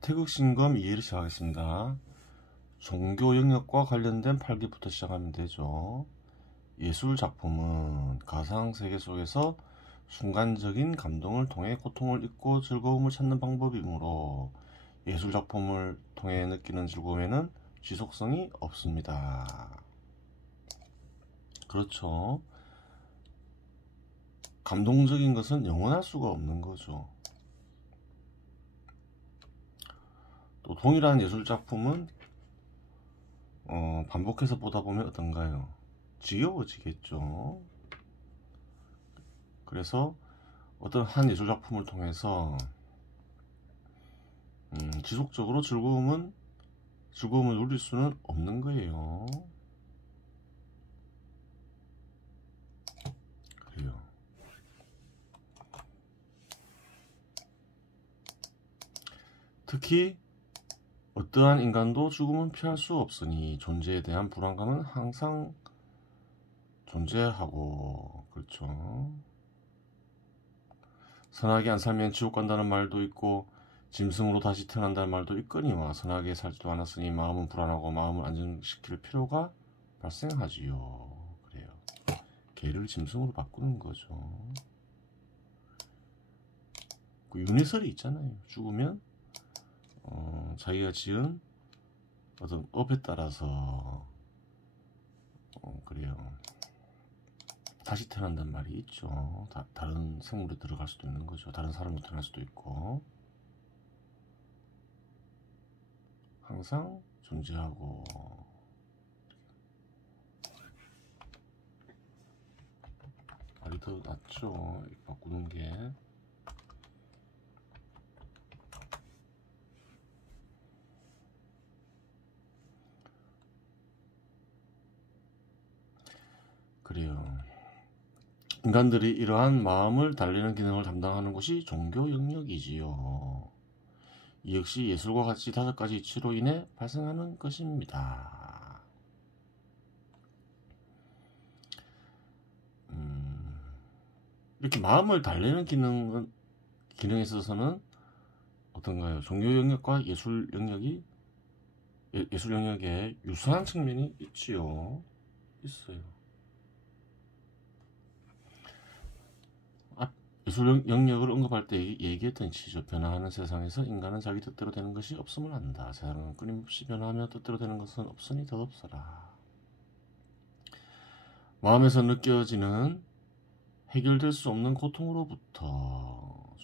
태극신검 이해를 시작하겠습니다. 종교 영역과 관련된 8기부터 시작하면 되죠. 예술작품은 가상세계 속에서 순간적인 감동을 통해 고통을 잊고 즐거움을 찾는 방법이므로 예술작품을 통해 느끼는 즐거움에는 지속성이 없습니다. 그렇죠. 감동적인 것은 영원할 수가 없는 거죠. 또 동일한 예술작품은 반복해서 보다 보면 어떤가요? 지겨워지겠죠. 그래서 어떤 한 예술작품을 통해서 지속적으로 즐거움을 누릴 수는 없는 거예요. 그래요. 특히 어떠한 인간도 죽음은 피할 수 없으니 존재에 대한 불안감은 항상 존재하고, 그렇죠. 선하게 안 살면 지옥 간다는 말도 있고 짐승으로 다시 태어난다는 말도 있거니와 선하게 살지도 않았으니 마음은 불안하고 마음을 안정시킬 필요가 발생하지요. 그래요. 개를 짐승으로 바꾸는 거죠. 그 윤회설이 있잖아요. 죽으면 자기가 지은 어떤 업에 따라서 그래요. 다시 태어난다는 말이 있죠. 다른 생물에 들어갈 수도 있는 거죠. 다른 사람으로 태어날 수도 있고 항상 존재하고. 말이 더 낫죠. 바꾸는 게. 그래요. 인간들이 이러한 마음을 달래는 기능을 담당하는 것이 종교 영역이지요. 이 역시 예술과 같이 5가지 이치로 인해 발생하는 것입니다. 이렇게 마음을 달래는 기능에 있어서는 어떤가요? 종교 영역과 예술 영역에 유사한 측면이 있지요. 있어요. 예술 영역을 언급할 때 얘기했던 이치죠. 변화하는 세상에서 인간은 자기 뜻대로 되는 것이 없음을 안다. 세상은 끊임없이 변화하며 뜻대로 되는 것은 없으니 덧없어라. 마음에서 느껴지는 해결될 수 없는 고통으로부터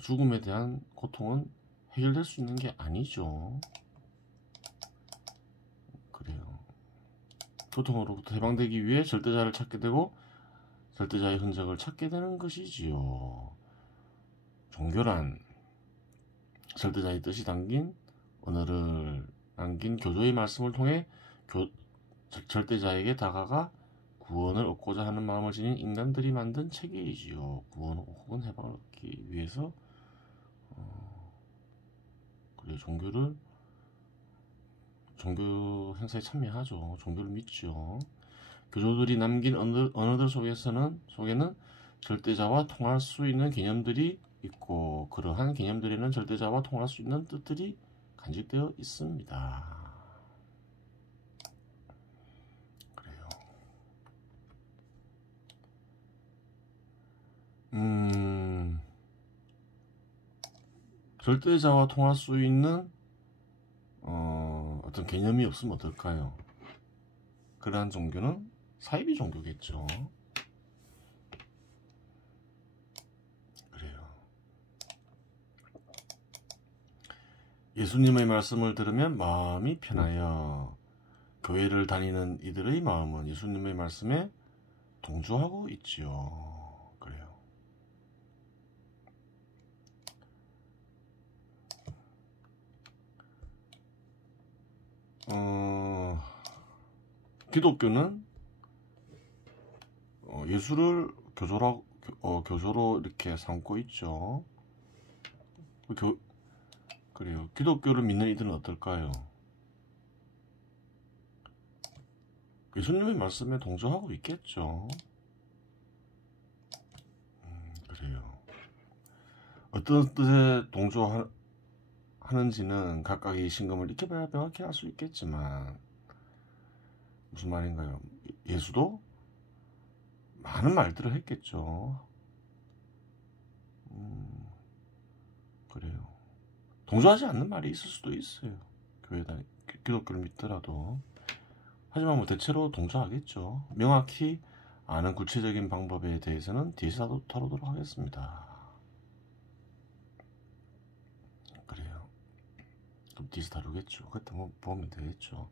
죽음에 대한 고통은 해결될 수 있는 게 아니죠. 그래요. 고통으로부터 해방되기 위해 절대자를 찾게 되고 절대자의 흔적을 찾게 되는 것이지요. 종교란 절대자의 뜻이 담긴 언어를 남긴 교조의 말씀을 통해 절대자에게 다가가 구원을 얻고자 하는 마음을 지닌 인간들이 만든 체계이지요. 구원 혹은 해방을 얻기 위해서 그래 종교 행사에 참여하죠. 종교를 믿죠. 교조들이 남긴 언어들 속에는 절대자와 통할 수 있는 개념들이 있고 그러한 개념들에는 절대자와 통할 수 있는 뜻들이 간직되어 있습니다. 그래요. 절대자와 통할 수 있는 어떤 개념이 없으면 어떨까요? 그러한 종교는 사이비 종교겠죠. 그래요. 예수님의 말씀을 들으면 마음이 편하여 교회를 다니는 이들의 마음은 예수님의 말씀에 동조하고 있지요. 그래요. 기독교는 예술을 교조로 이렇게 삼고 있죠. 그래요. 기독교를 믿는 이들은 어떨까요? 예수님의 말씀에 동조하고 있겠죠. 그래요. 어떤 뜻에 하는지는 각각의 신금을 익혀봐야 명확히 알 수 있겠지만, 무슨 말인가요? 예수도 많은 말들을 했겠죠. 그래요. 동조하지 않는 말이 있을 수도 있어요. 기독교를 믿더라도. 하지만 뭐 대체로 동조하겠죠. 명확히 아는 구체적인 방법에 대해서는 뒤에서 다루도록 하겠습니다. 그래요. 그럼 뒤에서 다루겠죠. 그때 뭐 보면 되겠죠.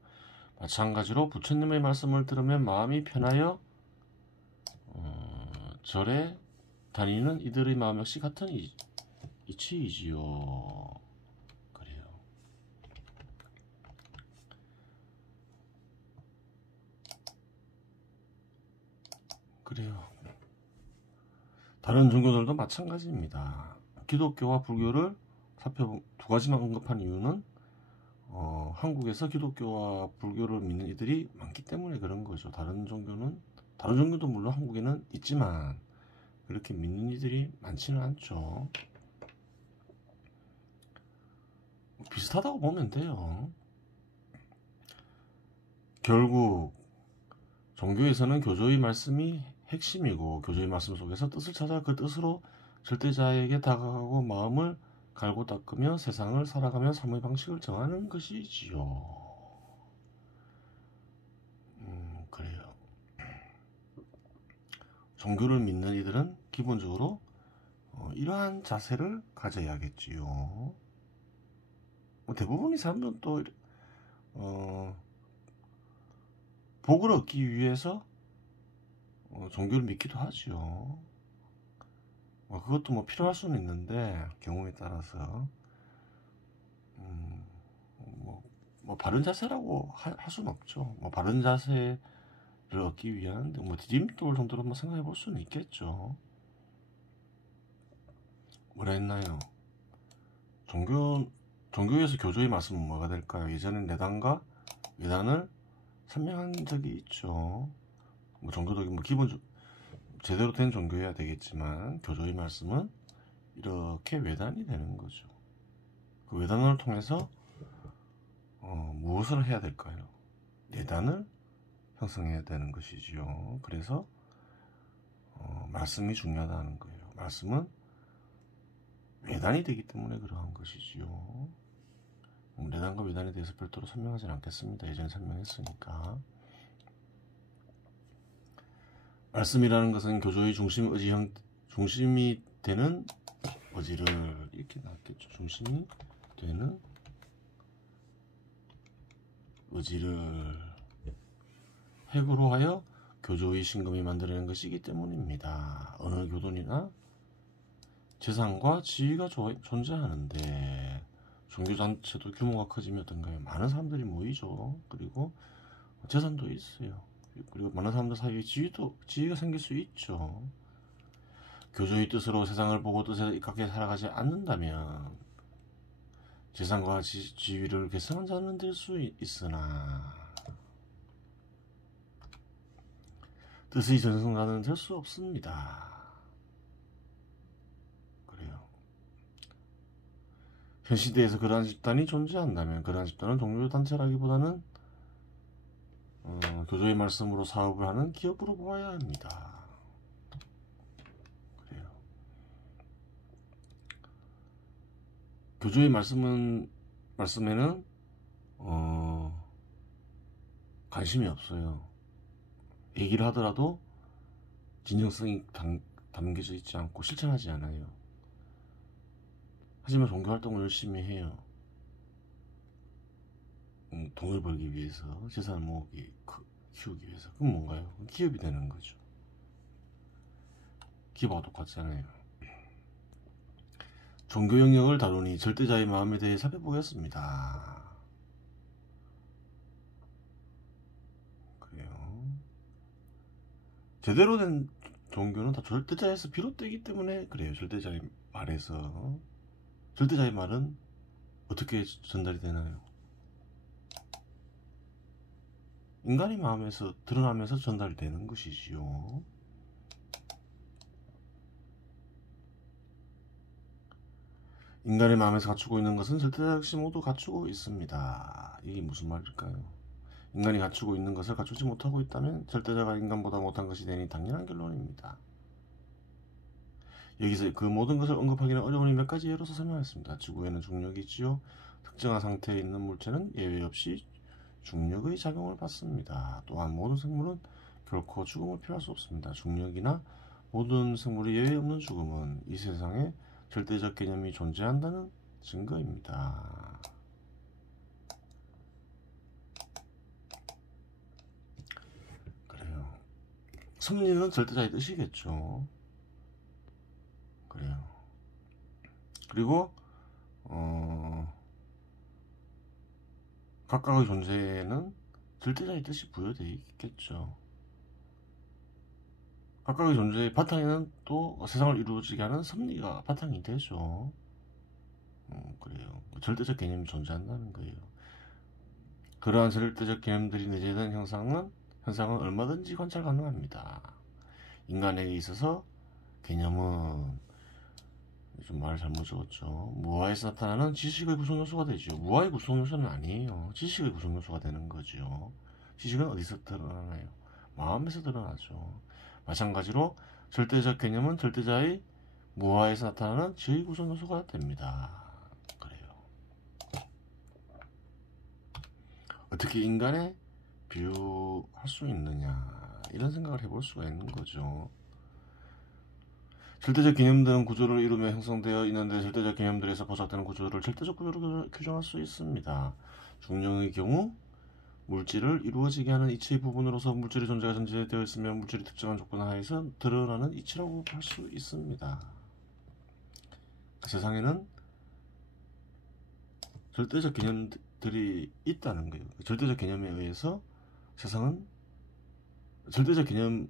마찬가지로 부처님의 말씀을 들으면 마음이 편하여 절에 다니는 이들의 마음 역시 같은 이치이지요. 그래요. 그래요. 다른 종교들도 마찬가지입니다. 기독교와 불교를 두 가지만 언급한 이유는 한국에서 기독교와 불교를 믿는 이들이 많기 때문에 그런 거죠. 다른 종교도 물론 한국에는 있지만 그렇게 믿는 이들이 많지는 않죠. 비슷하다고 보면 돼요. 결국 종교에서는 교조의 말씀이 핵심이고, 교조의 말씀 속에서 뜻을 찾아 그 뜻으로 절대자에게 다가가고 마음을 갈고 닦으며 세상을 살아가며 삶의 방식을 정하는 것이지요. 그래요. 종교를 믿는 이들은 기본적으로 이러한 자세를 가져야겠지요. 대부분의 사람들은 또 복을 얻기 위해서 종교를 믿기도 하죠. 그것도 뭐 필요할 수는 있는데 경우에 따라서 뭐 바른 자세라고 할 수는 없죠. 뭐 바른 자세를 얻기 위한 뭐 디딤돌 정도로 한번 생각해 볼 수는 있겠죠. 뭐라 했나요? 종교에서 교조의 말씀은 뭐가 될까요? 예전에 내단과 외단을 설명한 적이 있죠. 뭐 종교도 뭐 제대로 된 종교여야 되겠지만 교조의 말씀은 이렇게 외단이 되는 거죠. 그 외단을 통해서 무엇을 해야 될까요? 내단을 형성해야 되는 것이지요. 그래서 말씀이 중요하다는 거예요. 말씀은 외단이 되기 때문에 그러한 것이지요. 내단과 외단에 대해서 별도로 설명하지는 않겠습니다. 예전에 설명했으니까. 말씀이라는 것은 교조의 중심이 되는 의지를 이렇게 나왔겠죠. 중심이 되는 의지를 핵으로 하여 교조의 신금이 만들어낸 것이기 때문입니다. 어느 교돈이나 재산과 지위가 존재하는데 종교단체도 규모가 커지면 어떤가요? 많은 사람들이 모이죠. 그리고 재산도 있어요. 그리고 많은 사람들 사이에 지위가 생길 수 있죠. 교조의 뜻으로 세상을 보고 뜻에 입각해 살아가지 않는다면 재산과 지위를 개성한 자는 될 수 있으나 뜻의 전승자는 될 수 없습니다. 그래요. 현 시대에서 그러한 집단이 존재한다면 그러한 집단은 종교단체라기보다는 교조의 말씀으로 사업을 하는 기업으로 보아야 합니다. 그래요. 교조의 말씀에는 관심이 없어요. 얘기를 하더라도 진정성이 담겨져 있지 않고 실천하지 않아요. 하지만 종교활동을 열심히 해요. 돈을 벌기 위해서, 재산을 키우기 위해서. 그럼 뭔가요? 기업이 되는 거죠. 기업하고 똑같잖아요. 종교 영역을 다루니 절대자의 마음에 대해 살펴보겠습니다. 그래요. 제대로 된 종교는 다 절대자에서 비롯되기 때문에 그래요. 절대자의 말에서. 절대자의 말은 어떻게 전달이 되나요? 인간의 마음에서 드러나면서 전달되는 것이지요. 인간의 마음에서 갖추고 있는 것은 절대적 역시 모두 갖추고 있습니다. 이게 무슨 말일까요? 인간이 갖추고 있는 것을 갖추지 못하고 있다면 절대자가 인간보다 못한 것이 되니 당연한 결론입니다. 여기서 그 모든 것을 언급하기는 어려우니 몇 가지 예로서 설명했습니다. 지구에는 중력이 있지요. 특정한 상태에 있는 물체는 예외 없이 중력의 작용을 받습니다. 또한 모든 생물은 결코 죽음을 피할 수 없습니다. 중력이나 모든 생물이 예외 없는 죽음은 이 세상에 절대적 개념이 존재한다는 증거입니다. 그래요. 섭리는 절대자의 뜻이겠죠. 그래요. 그리고 각각의 존재에는 절대자의 뜻이 부여되어 있겠죠. 각각의 존재의 바탕에는 또 세상을 이루어지게 하는 섭리가 바탕이 되죠. 그래요. 절대적 개념이 존재한다는 거예요. 그러한 절대적 개념들이 내재된 현상은 얼마든지 관찰 가능합니다. 인간에게 있어서 개념은 좀 말을 잘못 적었죠. 무아에서 나타나는 지식의 구성 요소가 되죠. 무아의 구성 요소는 아니에요. 지식의 구성 요소가 되는 거죠. 지식은 어디서 드러나나요? 마음에서 드러나죠. 마찬가지로 절대적 개념은 절대자의 무아에서 나타나는 지의 구성 요소가 됩니다. 그래요. 어떻게 인간에 비유할 수 있느냐, 이런 생각을 해볼 수가 있는 거죠. 절대적 개념들은 구조를 이루며 형성되어 있는데 절대적 개념들에서 포착되는 구조를 절대적 구조로 규정할 수 있습니다. 중력의 경우 물질을 이루어지게 하는 이치의 부분으로서 물질의 존재가 전제되어 있으면 물질이 특정한 조건 하에서 드러나는 이치라고 할 수 있습니다. 세상에는 절대적 개념들이 있다는 거예요. 절대적 개념에 의해서 세상은 절대적 개념이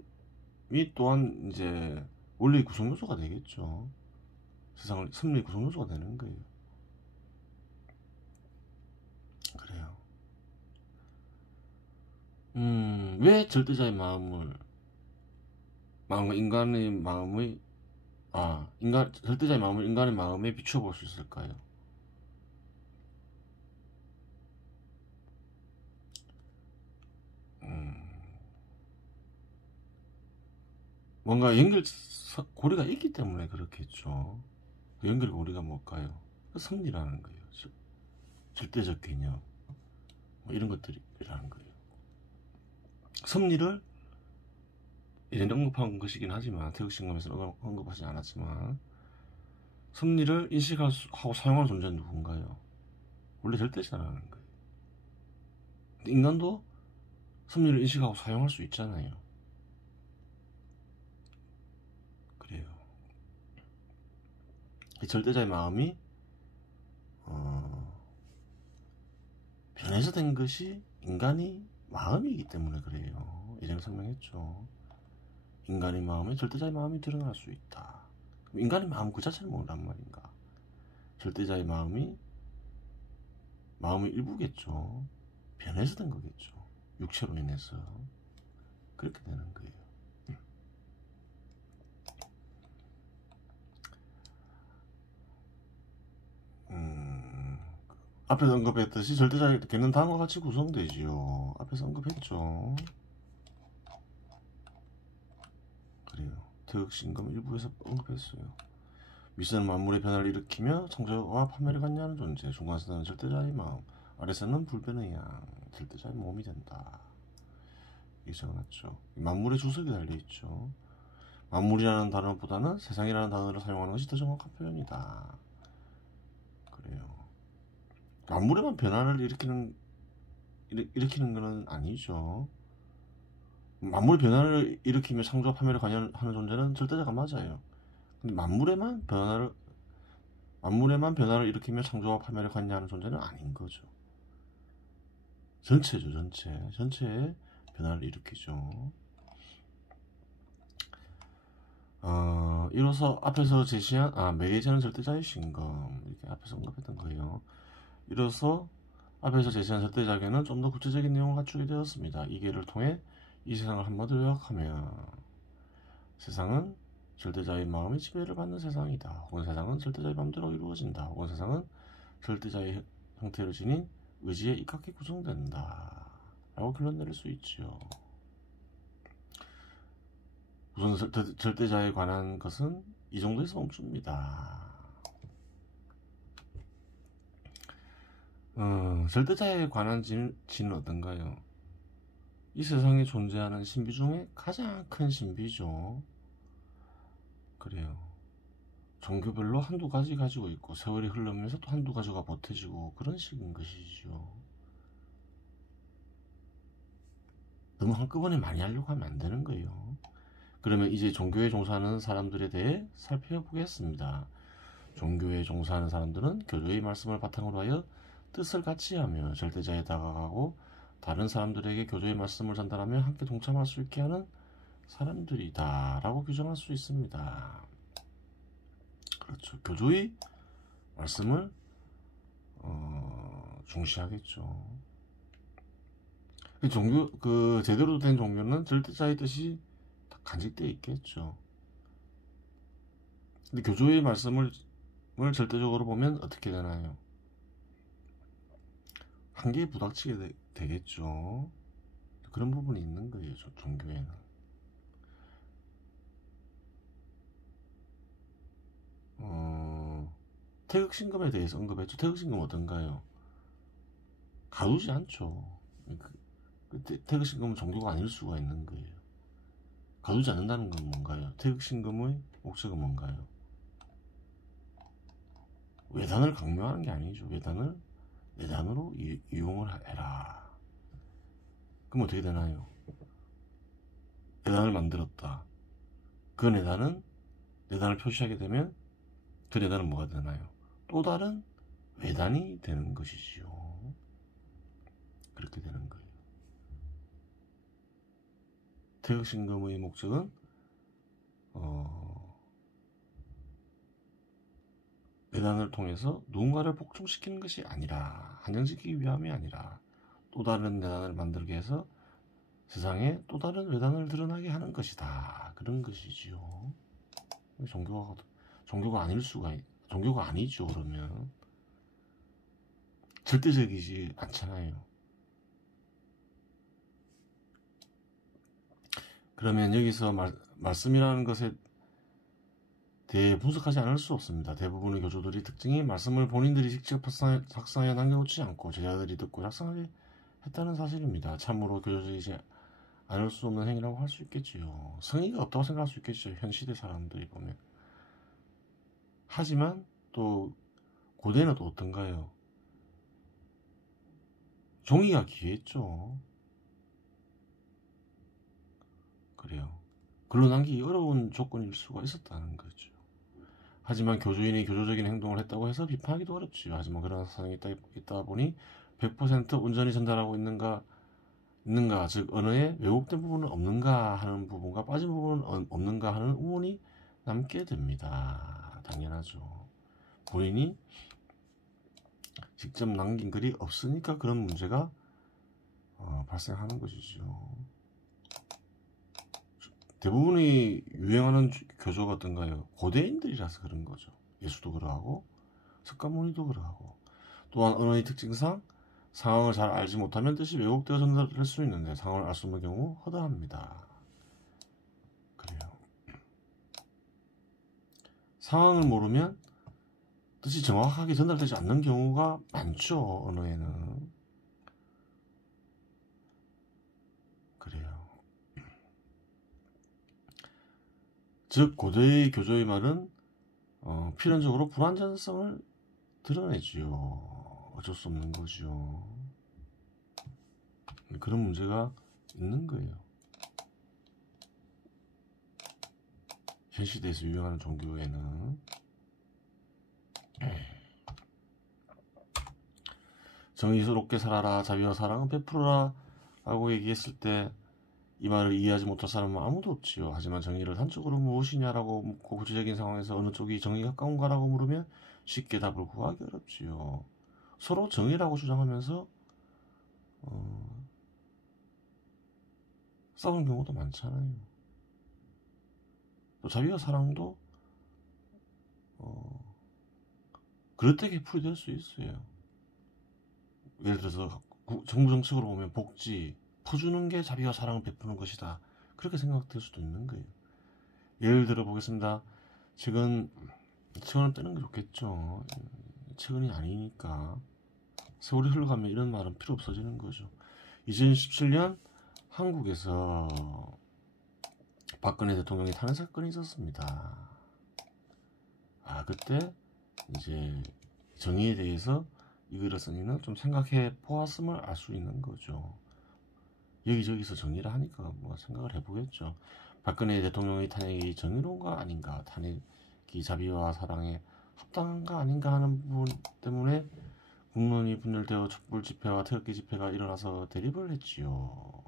또한 이제 원래의 구성 요소가 되겠죠. 세상을 섭리의 구성 요소가 되는 거예요. 그래요. 왜 절대자의 절대자의 마음을 인간의 마음에 비추어 볼 수 있을까요? 뭔가 고리가 있기 때문에 그렇겠죠. 그 연결고리가 뭘까요? 그 섭리라는 거예요. 절대적 개념, 뭐 이런 것들이라는 거예요. 섭리를 예전에 언급한 것이긴 하지만 태극신검에서는 언급하지 않았지만 섭리를 인식하고 사용하는 존재는 누군가요? 원래 절대자라는 거예요. 근데 인간도 섭리를 인식하고 사용할 수 있잖아요. 그래요. 이 절대자의 마음이 변해서 된 것이 인간이 마음이기 때문에 그래요. 예전에 설명했죠. 인간의 마음에 절대자의 마음이 드러날 수 있다. 그럼 인간의 마음 그 자체는 뭐란 말인가? 절대자의 마음의 일부겠죠. 변해서 된 거겠죠. 육체로 인해서. 그렇게 되는 거예요. 앞에서 언급했듯이 절대자의 개는 다음과 같이 구성되지요. 앞에서 언급했죠. 그래요. 태극신검 일부에서 언급했어요. 윗선은 만물의 변화를 일으키며 창조와 판매를 관여하는 존재, 중간선은 절대자의 마음, 아래선은 불변의 양, 절대자의 몸이 된다. 이렇게 적어놨죠. 만물의 주석이 달려있죠. 만물이라는 단어보다는 세상이라는 단어를 사용하는 것이 더 정확한 표현이다. 그래요. 만물에만 변화를 일으키는 것은 아니죠. 만물의 변화를 일으키며 창조와 판매를 관여하는 존재는 절대자가 맞아요. 근데 만물에만 변화를 일으키며 창조와 판매를 관여하는 존재는 아닌 거죠. 전체죠, 전체에 변화를 일으키죠. 이로써 앞에서 제시한 매개체는 절대자의 신검, 이렇게 앞에서 언급했던 거예요. 이로써 앞에서 제시한 절대자계는 좀 더 구체적인 내용을 갖추게 되었습니다. 이 계를 통해 이 세상을 한마디로 요약하면 세상은 절대자의 마음이 지배를 받는 세상이다. 혹은 세상은 절대자의 마음대로 이루어진다. 혹은 세상은 절대자의 형태를 지닌 의지에 입각해 구성된다. 라고 결론 내릴 수 있지요. 우선 절대자에 관한 것은 이 정도에서 멈춥니다. 절대자에 관한 지는 어떤가요? 이 세상에 존재하는 신비 중에 가장 큰 신비죠. 그래요. 종교별로 한두 가지 가지고 있고 세월이 흐르면서 또 한두 가지가 보태지고 그런 식인 것이죠. 너무 한꺼번에 많이 하려고 하면 안 되는 거예요. 그러면 이제 종교에 종사하는 사람들에 대해 살펴보겠습니다. 종교에 종사하는 사람들은 교조의 말씀을 바탕으로 하여 뜻을 같이 하며 절대자에 다가가고 다른 사람들에게 교조의 말씀을 전달하며 함께 동참할 수 있게 하는 사람들이다 라고 규정할 수 있습니다. 그렇죠. 교조의 말씀을 중시하겠죠. 제대로 된 종교는 절대자의 뜻이 다 간직되어 있겠죠. 근데 교조의 말씀을 절대적으로 보면 어떻게 되나요? 한계에 부닥치게 되겠죠. 그런 부분이 있는 거예요, 종교에는. 태극신금에 대해서 언급했죠. 태극신금 어떤가요? 가두지 않죠. 태극신금은 종교가 아닐 수가 있는 거예요. 가두지 않는다는 건 뭔가요? 태극신금의 목적은 뭔가요? 외단을 강요하는 게 아니죠. 외단을 내단으로 이용을 해라. 그럼 어떻게 되나요? 내단을 만들었다. 그 내단을 표시하게 되면 그 내단은 뭐가 되나요? 또 다른 외단이 되는 것이지요. 그렇게 되는 거예요. 태극신금의 목적은 내단을 통해서 누군가를 복종시키는 것이 아니라, 한정시키기 위함이 아니라 또 다른 내단을 만들게 해서 세상에 또 다른 외단을 드러나게 하는 것이다. 그런 것이지요. 종교가 아니죠. 그러면 절대적이지 않잖아요. 그러면 여기서 말씀이라는 것에 대해 분석하지 않을 수 없습니다. 대부분의 교조들이 특징이 말씀을 본인들이 직접 작성하여 남겨놓지 않고 제자들이 듣고 작성하게 했다는 사실입니다. 참으로 교조적이지 않을 수 없는 행위라고 할 수 있겠지요. 성의가 없다고 생각할 수 있겠죠. 현 시대 사람들이 보면. 하지만 또 고대는 또 어떤가요? 종이가 귀했죠. 그래요. 글로 남기기 어려운 조건일 수가 있었다는 거죠. 하지만 교주인이 교조적인 행동을 했다고 해서 비판하기도 어렵지요. 하지만 그런 사상이 있다 보니 100% 온전히 전달하고 있는가, 즉 언어에 왜곡된 부분은 없는가 하는 부분과 빠진 부분은 없는가 하는 의문이 남게 됩니다. 당연하죠. 본인이 직접 남긴 글이 없으니까 그런 문제가 발생하는 것이죠. 대부분이 유행하는 교조가 어떤가요? 고대인들이라서 그런 거죠. 예수도 그러하고 석가모니도 그러하고, 또한 언어의 특징상 상황을 잘 알지 못하면 뜻이 왜곡되어 전달될 수 있는데 상황을 알 수 없는 경우 허다합니다. 그래요. 상황을 모르면 뜻이 정확하게 전달되지 않는 경우가 많죠. 언어에는. 그래요. 즉 고대의 교조의 말은 필연적으로 불완전성을 드러내지요. 어쩔 수 없는 거죠. 그런 문제가 있는 거예요. 현 시대에서 유행하는 종교에는. 정의스럽게 살아라, 자비와 사랑은 베풀어라 라고 얘기했을 때 이 말을 이해하지 못할 사람은 아무도 없지요. 하지만 정의를 단적으로 무엇이냐라고 묻고 구체적인 상황에서 어느 쪽이 정의가 가까운가라고 물으면 쉽게 답을 구하기 어렵지요. 서로 정의라고 주장하면서 싸우는 경우도 많잖아요. 또 자비와 사랑도 그릇되게 풀이될 수 있어요. 예를 들어서 정부 정책으로 보면 복지, 퍼주는 게 자비와 사랑을 베푸는 것이다. 그렇게 생각될 수도 있는 거예요. 예를 들어 보겠습니다. 최근을 빼는 게 좋겠죠. 최근이 아니니까. 세월이 흘러가면 이런 말은 필요 없어지는 거죠. 2017년 한국에서 박근혜 대통령이 탄핵 사건이 있었습니다. 그때 이제 정의에 대해서 이글을 써니는 좀 생각해 보았음을 알 수 있는 거죠. 여기저기서 정의를 하니까 뭐 생각을 해보겠죠. 박근혜 대통령의 탄핵이 정의로운가 아닌가, 탄핵이 자비와 사랑에 합당한가 아닌가 하는 부분 때문에 국론이 분열되어 촛불 집회와 태극기 집회가 일어나서 대립을 했지요.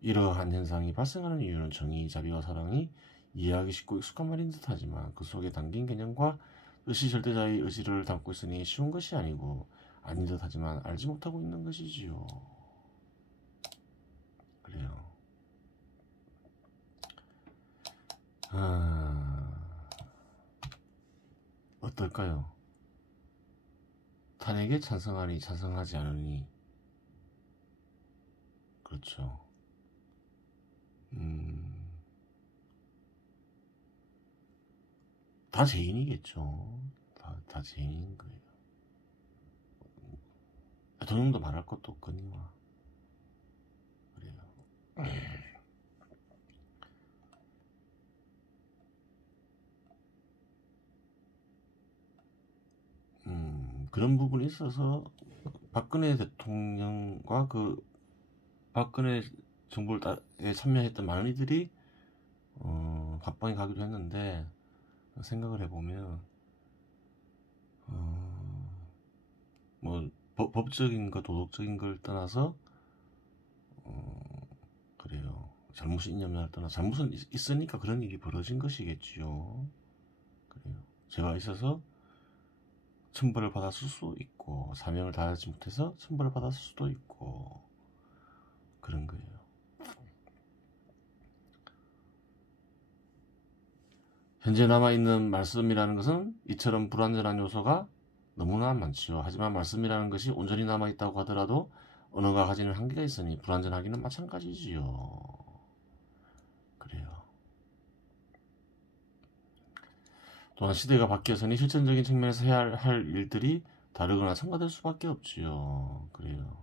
이러한 현상이 발생하는 이유는 정의, 자비와 사랑이 이해하기 쉽고 익숙한 말인 듯하지만 그 속에 담긴 개념과 뜻이 절대자의 의지를 담고 있으니 쉬운 것이 아니고 아닌 듯하지만 알지 못하고 있는 것이지요. 그래요. 어떨까요? 탄핵에 찬성하니 찬성하지 않으니 그렇죠. 다 죄인이겠죠. 다 죄인인 거예요. 대통령도 말할 것도 없거니와. 그래요. 그런 부분이 있어서 박근혜 대통령과 그 박근혜 정부에 참여했던 많은 이들이 합방에 가기도 했는데 생각을 해보면 뭐 법적인 거 도덕적인 걸 떠나서 그래요. 잘못이 있냐면 떠나 잘못은 있으니까 그런 일이 벌어진 것이겠지요. 그래요. 제가 있어서 천벌을 받았을 수도 있고 사명을 다하지 못해서 천벌을 받았을 수도 있고 그런 거예요. 현재 남아있는 말씀이라는 것은 이처럼 불완전한 요소가 너무나 많지요. 하지만 말씀이라는 것이 온전히 남아있다고 하더라도 언어가 가지는 한계가 있으니 불완전하기는 마찬가지지요. 그래요. 또한 시대가 바뀌어서니 실천적인 측면에서 해야 할 일들이 다르거나 첨가될 수밖에 없지요. 그래요.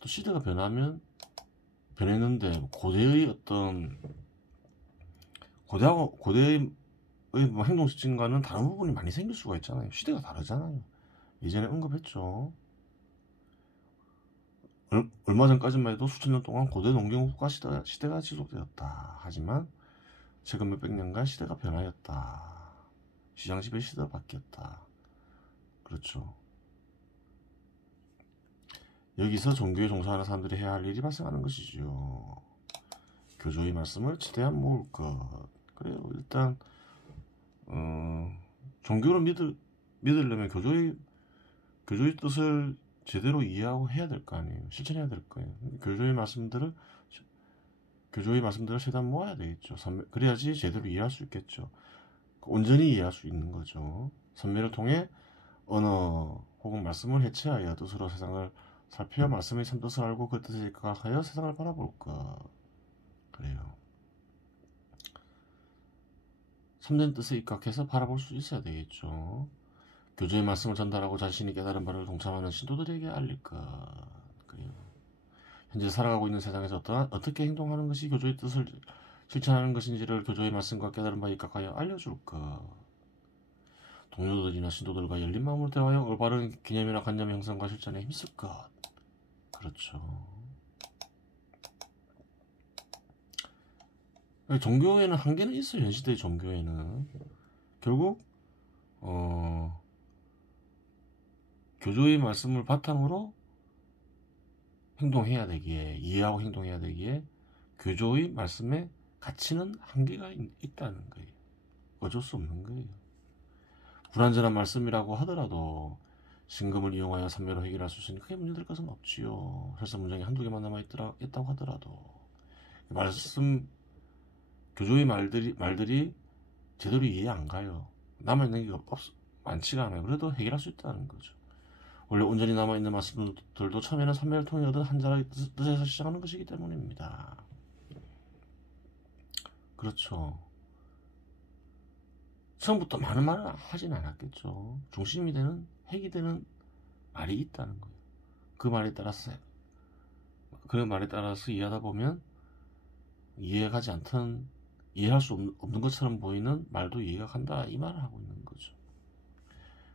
또 시대가 변했는데 고대의 어떤 고대의 뭐 행동 습관과는 다른 부분이 많이 생길 수가 있잖아요. 시대가 다르잖아요. 예전에 언급했죠. 얼마 전까지만 해도 수천 년 동안 고대 농경국가 시대가 지속되었다. 하지만 최근 몇백 년간 시대가 변하였다. 시장 지배 시대가 바뀌었다. 그렇죠. 여기서 종교에 종사하는 사람들이 해야 할 일이 발생하는 것이죠. 교조의 말씀을 최대한 모을 것. 그래요. 일단 종교를 믿으려면 교조의 뜻을 제대로 이해하고 해야 될 거 아니에요. 실천해야 될 거예요. 교조의 말씀들을 최대한 모아야 되겠죠. 그래야지 제대로 이해할 수 있겠죠. 온전히 이해할 수 있는 거죠. 선매를 통해 언어 혹은 말씀을 해체하여 뜻으로 세상을 살펴 말씀의 참뜻을 알고 그 뜻에 입각하여 세상을 바라볼까. 그래요. 참된 뜻에 입각해서 바라볼 수 있어야 되겠죠. 교조의 말씀을 전달하고 자신이 깨달은 바를 동참하는 신도들에게 알릴까. 그래요. 현재 살아가고 있는 세상에서 어떻게 행동하는 것이 교조의 뜻을 실천하는 것인지를 교조의 말씀과 깨달은 바에 입각하여 알려줄까. 동료들이나 신도들과 열린 마음으로 대화하여 올바른 개념이나 관념 형성과 실천에 힘쓸 것. 그렇죠. 종교에는 한계는 있어요. 현 시대의 종교에는 결국 교조의 말씀을 바탕으로 행동해야 되기에, 이해하고 행동해야 되기에 교조의 말씀에 가치는 한계가 있다는 거예요. 어쩔 수 없는 거예요. 불완전한 말씀이라고 하더라도 신금을 이용하여 삼매로 해결할 수 있으니 크게 문제될 것은 없지요. 설사 문장이 한두 개만 남아있다고 하더라도 말씀 교조의 말들이 제대로 이해 안 가요. 남아있는 게 많지가 않아요. 그래도 해결할 수 있다는 거죠. 원래 온전히 남아있는 말씀들도 처음에는 삼매를 통해 얻은 한자의 뜻에서 시작하는 것이기 때문입니다. 그렇죠. 처음부터 많은 말을 하진 않았겠죠. 중심이 되는 핵이 되는 말이 있다는 거예요. 그 말에 따라서 이해하다 보면 이해가지 않던 이해할 수 없는 것처럼 보이는 말도 이해가 간다 이 말을 하고 있는 거죠.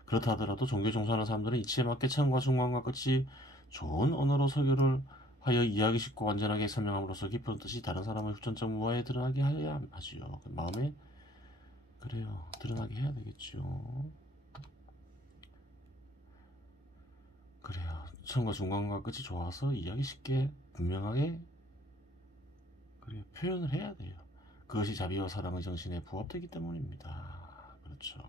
그렇다 하더라도 종교 종사하는 사람들은 이치에 맞게 처음과 중간과 끝이 좋은 언어로 설교를 하여 이해하기 쉽고 완전하게 설명함으로써 깊은 뜻이 다른 사람의 후천적 무화에 드러나게 하여야 하지요. 마음에 그래요. 드러나게 해야 되겠죠. 그래요. 처음과 중간과 끝이 좋아서 이해하기 쉽게 분명하게 그래요. 표현을 해야 돼요. 그것이 자비와 사랑의 정신에 부합되기 때문입니다. 그렇죠.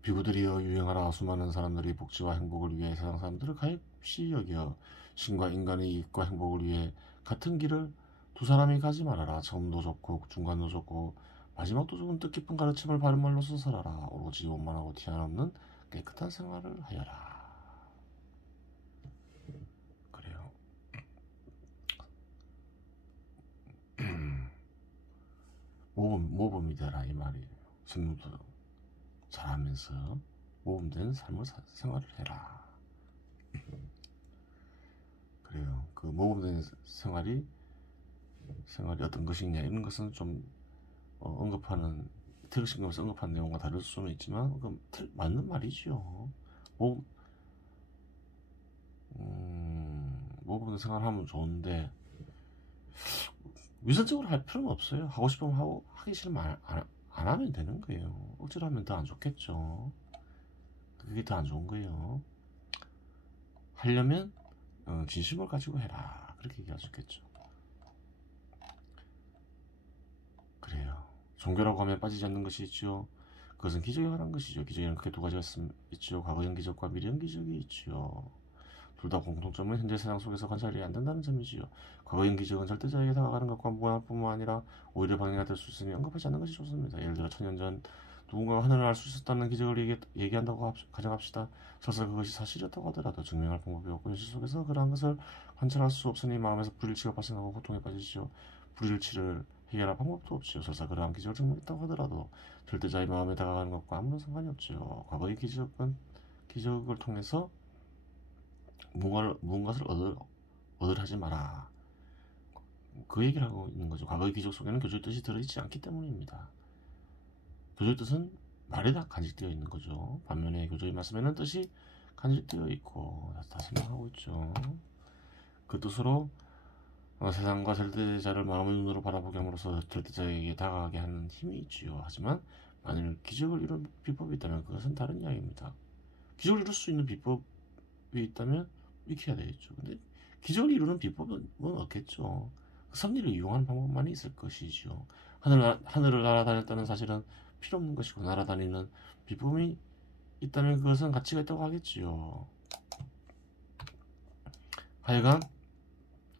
비구들이여 유행하라. 수많은 사람들이 복지와 행복을 위해 세상 사람들을 가입시 여겨 신과 인간의 이익과 행복을 위해 같은 길을 두 사람이 가지 말아라. 처음도 좋고 중간도 좋고 마지막도 좋은 뜻깊은 가르침을 바른 말로서 살아라. 오로지 원만하고 티 하나 없는 깨끗한 생활을 하여라. 그래요. 모범이 되라 이 말이에요. 성령도 잘하면서 모범된 삶을 생활을 해라. 그래요. 그 모범된 생활이 어떤 것이냐 이런 것은 좀 언급하는 트럭신경에서 언급하는 내용과 다를 수는 있지만 맞는 말이죠. 모범된 생활하면 좋은데 위선적으로 할 필요는 없어요. 하고 싶으면 하고 하기 싫으면 안 하면 되는 거예요. 억지로 하면 더 안 좋겠죠. 그게 더 안 좋은 거예요. 하려면 진심을 가지고 해라. 그렇게 얘기할 수 있겠죠. 그래요. 종교라고 하면 빠지지 않는 것이 있죠. 그것은 기적에 관한 것이죠. 기적에는 크게 두 가지가 있죠. 과거형 기적과 미래형 기적이 있죠. 둘 다 공통점은 현재 세상 속에서 관찰이 안 된다는 점이지요. 과거형 기적은 절대자에게 다가가는 것과 무관할 뿐만 아니라 오히려 방해가 될 수 있으니 언급하지 않는 것이 좋습니다. 예를 들어 1000년 전 누군가가 하늘을 알 수 있었다는 기적을 얘기한다고 가정합시다. 설사 그것이 사실이었다고 하더라도 증명할 방법이 없고 현실 속에서 그러한 것을 관찰할 수 없으니 마음에서 불일치가 발생하고 고통에 빠지시죠. 불일치를 해결할 방법도 없지요. 설사 그러한 기적을 증명했다고 하더라도 절대자의 마음에 다가가는 것과 아무런 상관이 없지요. 과거의 기적을 통해서 무언가를 얻으려 하지 마라. 그 얘기를 하고 있는 거죠. 과거의 기적 속에는 교주의 뜻이 들어있지 않기 때문입니다. 교주의 뜻은 말에 다 간직되어 있는 거죠. 반면에 교주의 말씀에는 뜻이 간직되어 있고 다 설명하고 있죠. 그 뜻으로 세상과 절대자를 마음의 눈으로 바라보게 함으로써 절대자에게 다가가게 하는 힘이 있지요. 하지만 만일 기적을 이룬 비법이 있다면 그것은 다른 이야기입니다. 기적을 이룰 수 있는 비법이 있다면 익혀야 되겠죠. 근데 기적을 이루는 비법은 없겠죠. 섭리를 이용하는 방법만이 있을 것이죠. 하늘을 날아다녔다는 사실은 필요 없는 것이고 날아다니는 비법이 있다면 그것은 가치가 있다고 하겠지요. 하여간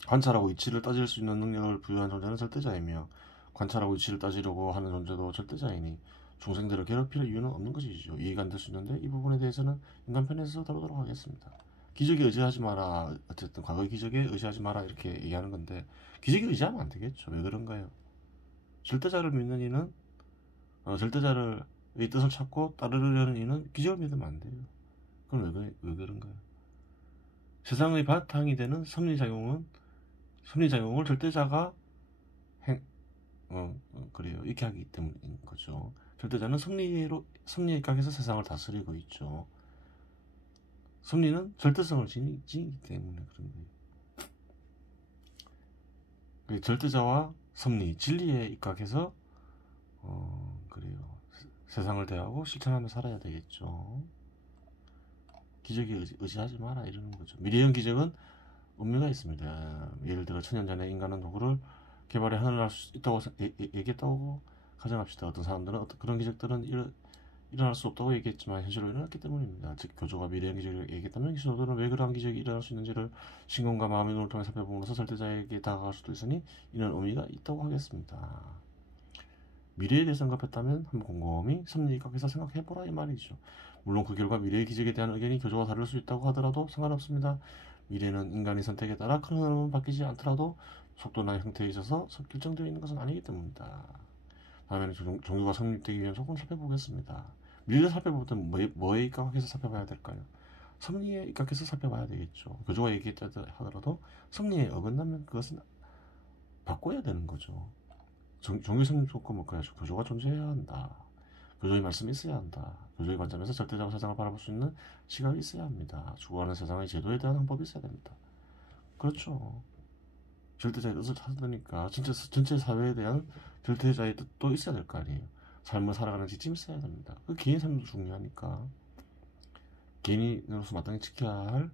관찰하고 이치를 따질 수 있는 능력을 부여한 존재는 절대자이며 관찰하고 이치를 따지려고 하는 존재도 절대자이니 중생들을 괴롭힐 이유는 없는 것이죠. 이해가 안 될 수 있는데 이 부분에 대해서는 인간 편에서 다루도록 하겠습니다. 기적에 의지하지 마라. 어쨌든 과거의 기적에 의지하지 마라 이렇게 얘기하는 건데 기적에 의지하면 안 되겠죠. 왜 그런가요? 절대자를 믿는 이는 절대자의 뜻을 찾고 따르려는 이는 기적을 믿으면 안 돼요. 그럼 왜 그런가요? 세상의 바탕이 되는 섭리작용을 절대자가 그래요. 이렇게 하기 때문인 거죠. 절대자는 섭리에 입각해서 세상을 다스리고 있죠. 섭리는 절대성을 지니기 때문에 그런 거예요. 절대자와 섭리, 진리에 입각해서 그래요. 세상을 대하고 실천하며 살아야 되겠죠. 기적에 의지하지 마라 이러는 거죠. 미래형 기적은 의미가 있습니다. 예를 들어 1000년 전에 인간은 도구를 개발해 하늘을 날 수 있다고 얘기했다고 가정합시다. 어떤 사람들은 그런 기적들은 일어날 수 없다고 얘기했지만 현실로 일어났기 때문입니다. 즉 교조가 미래의 기적을 얘기했다면 기조들은 왜 그러한 기적이 일어날 수 있는지를 신경과 마음의 눈을 통해 살펴보면서 절대자에게 다가갈 수도 있으니 이런 의미가 있다고 하겠습니다. 미래에 대해 생각했다면 한번 곰곰이 섭리각에서 생각해보라 이 말이죠. 물론 그 결과 미래의 기적에 대한 의견이 교조가 다를 수 있다고 하더라도 상관없습니다. 미래는 인간의 선택에 따라 큰 흐름은 바뀌지 않더라도 속도나 형태에 있어서 결정되어 있는 것은 아니기 때문이다. 다음에는 종교가 성립되기 위한 조금 살펴보겠습니다. 미래를 살펴볼 때는 뭐에 입각해서 살펴봐야 될까요? 섭리에 입각해서 살펴봐야 되겠죠. 교조가 얘기했다 하더라도 섭리에 어긋나면 그것은 바꿔야 되는 거죠. 종교 성립 조건 뭘까요? 교조가 존재해야 한다. 교조의 말씀이 있어야 한다. 교조의 관점에서 절대자와 세상을 바라볼 수 있는 시각이 있어야 합니다. 주관하는 세상의 제도에 대한 방법이 있어야 됩니다. 그렇죠. 절대자의 뜻을 찾으니까 전체 사회에 대한 절대자의 뜻도 있어야 될 거 아니에요. 삶을 살아가는 지침이 있어야 됩니다. 그 개인 삶도 중요하니까 개인으로서 마땅히 지켜야 할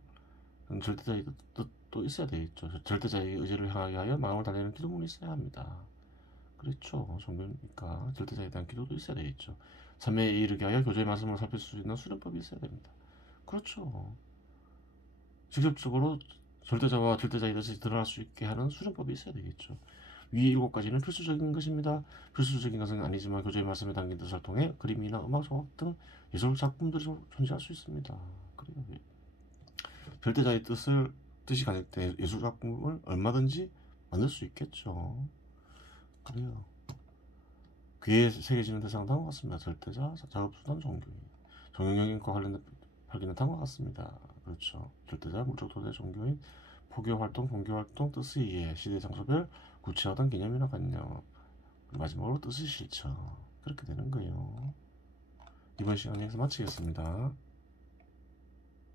절대자의 뜻도 있어야 되겠죠. 절대자의 의지를 향하게 하여 마음을 달래는 기도문이 있어야 합니다. 그렇죠. 종교니까 절대자에 대한 기도도 있어야 되겠죠. 삶에 이르게 하여 교조의 말씀을 살필 수 있는 수련법이 있어야 됩니다. 그렇죠. 직접적으로 절대자와 절대자의 뜻이 드러날 수 있게 하는 수련법이 있어야 되겠죠. 위 7가지는 필수적인 것입니다. 필수적인 것은 아니지만 교조의 말씀에 담긴 뜻을 통해 그림이나 음악, 조각 등 예술 작품들이 존재할 수 있습니다. 그래요. 절대자의 뜻이 가질 때 예술 작품을 얼마든지 만들 수 있겠죠. 그래요. 귀에 새겨지는 대상은 다음과 같습니다. 절대자, 작업수단, 종교인. 종용영인과 관련된 발견은 다음과 같습니다. 그렇죠. 절대자, 물적 토대, 종교인, 포교활동, 공교활동, 뜻의 이해, 시대 장소별, 구체화된 개념이나 관념, 마지막으로 뜻의 실천. 그렇게 되는 거예요. 이번 시간에 여기서 마치겠습니다.